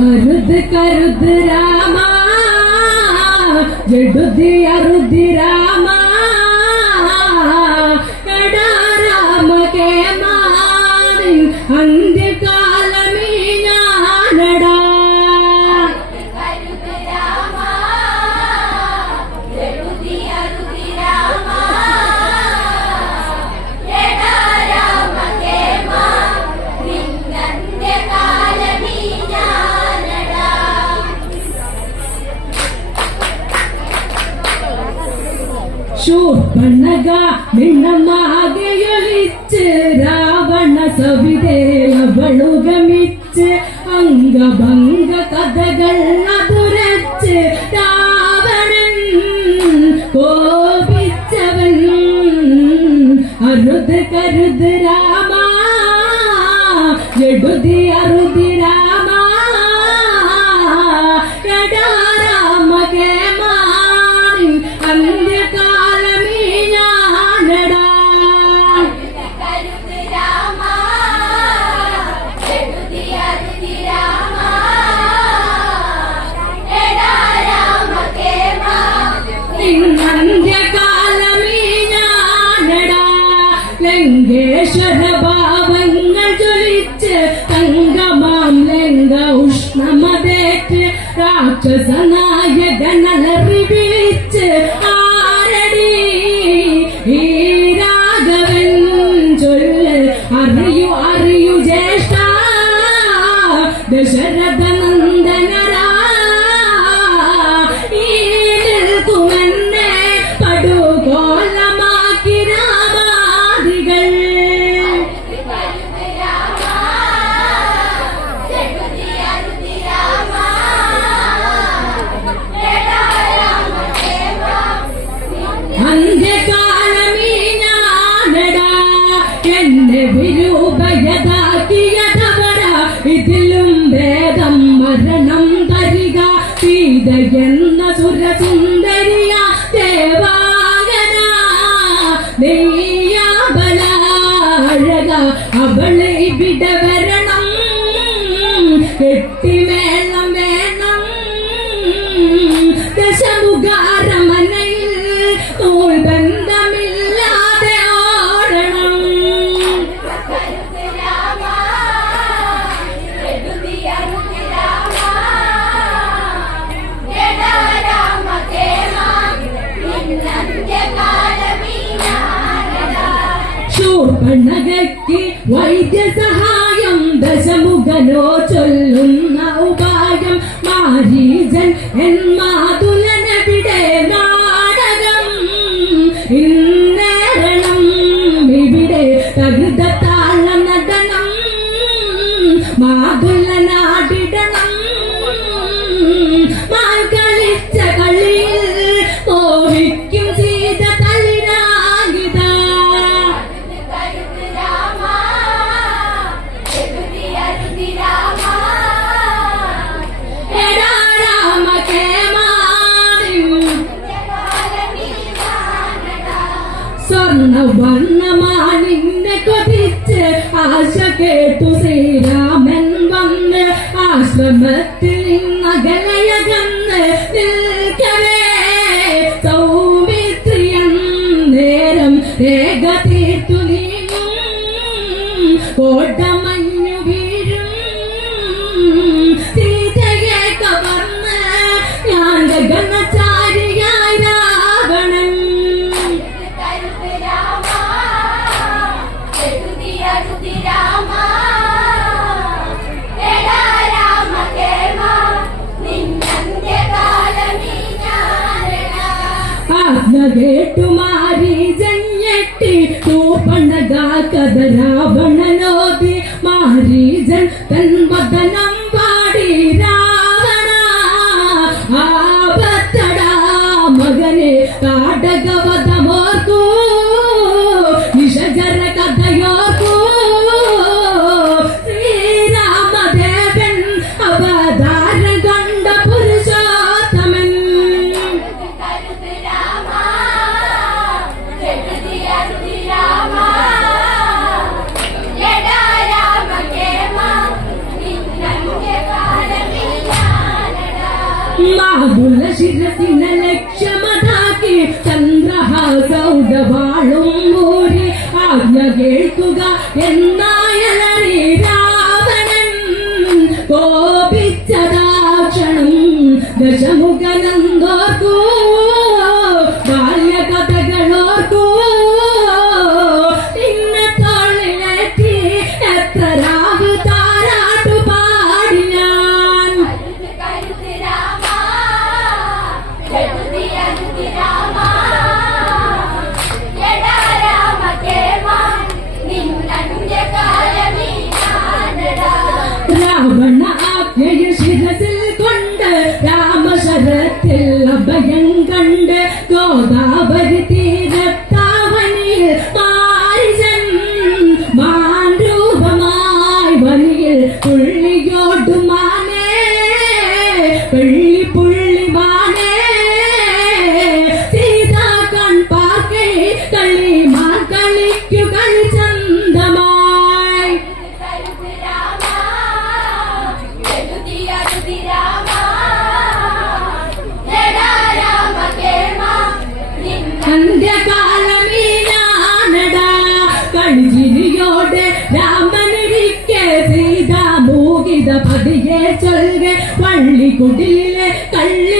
रुद का रुद रामा ये रुद या रामा। ശൂർപ്പണക മിണ്ണമാകയൊളിച്ച് രാവണ സവിതേലവണുഗമിച്ച് അംഗഭംഗ കഥകൾ അതുരച്ച് രാവണൻ കോപിച്ചവൻ. അരുത് കരുത് രാമ ജടുതി അരുതിരാ கணலறி வீச்சு ശോഭനകയ്ക്ക് വൈദ്യസഹായം ദശമുഖനോ ചൊല്ലുന്ന ഉപായം മാരീജൻ എന്മാതുല വർണമാനിന്നെ കൊതിച്ച് ആശ കേട്ടു ശ്രീരാമൻ വന്ന് ആശ്രമത്തിൽ നിന്നകലയകന്ന് നിൽക്കവേ സൗമിത്രിയൻ നേരം രേഖ തീർത്തു നീങ്ങും. കോട്ട ಮಾರಿ ಜನ್ಯಟ್ಟಿ ತೂಪಣಗ ಕದರ ಬಣ ನೋಬಿ ಮಾರಿ ಜನ್ ತನ್ಮದನ ആളുംകൂടി ആജ്ഞ കേൾക്കുക എന്നായലറി രാവണൻ. കോപിച്ചതാക്ഷണം ദശമുഖനം കുടിലെ കള്ള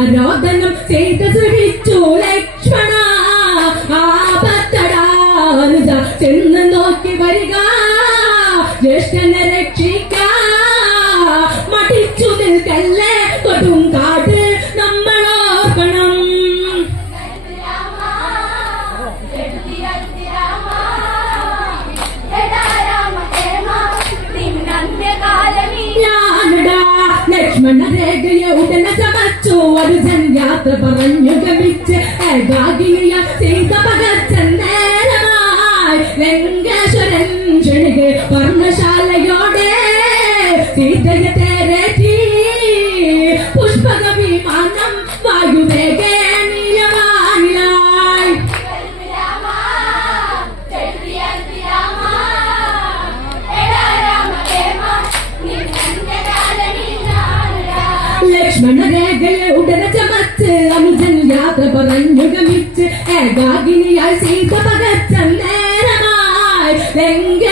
ആരാധനം ചെയ്ത സഹിച്ചു ലക്ഷ്മണ. ആപത്തടാനുത ചെന്ന് നോക്കി വരിക. ജ്യേഷ്ഠനെ രക്ഷിക്ക. മടിച്ചു നിൽക്കല്ലേ കൊടും കാട് നമ്മളോർക്കണം ഞാനടാ ലക്ഷ്മണ രേഖയുടെ ഒരുതൻ യാത്ര പറഞ്ഞു ഗമിച്ച് ഏകാഗിനിയ ചെയ്ത പകച്ച നേരമായി വെങ്കേശ്വരൻ ക്ഷണികൾ വർണശാലയോടെ സീതയത്തെ പുറഞ്ഞുഗമിച്ച് ഏകാഗിനിയായി സീത പകച്ച നേരമായി. രംഗ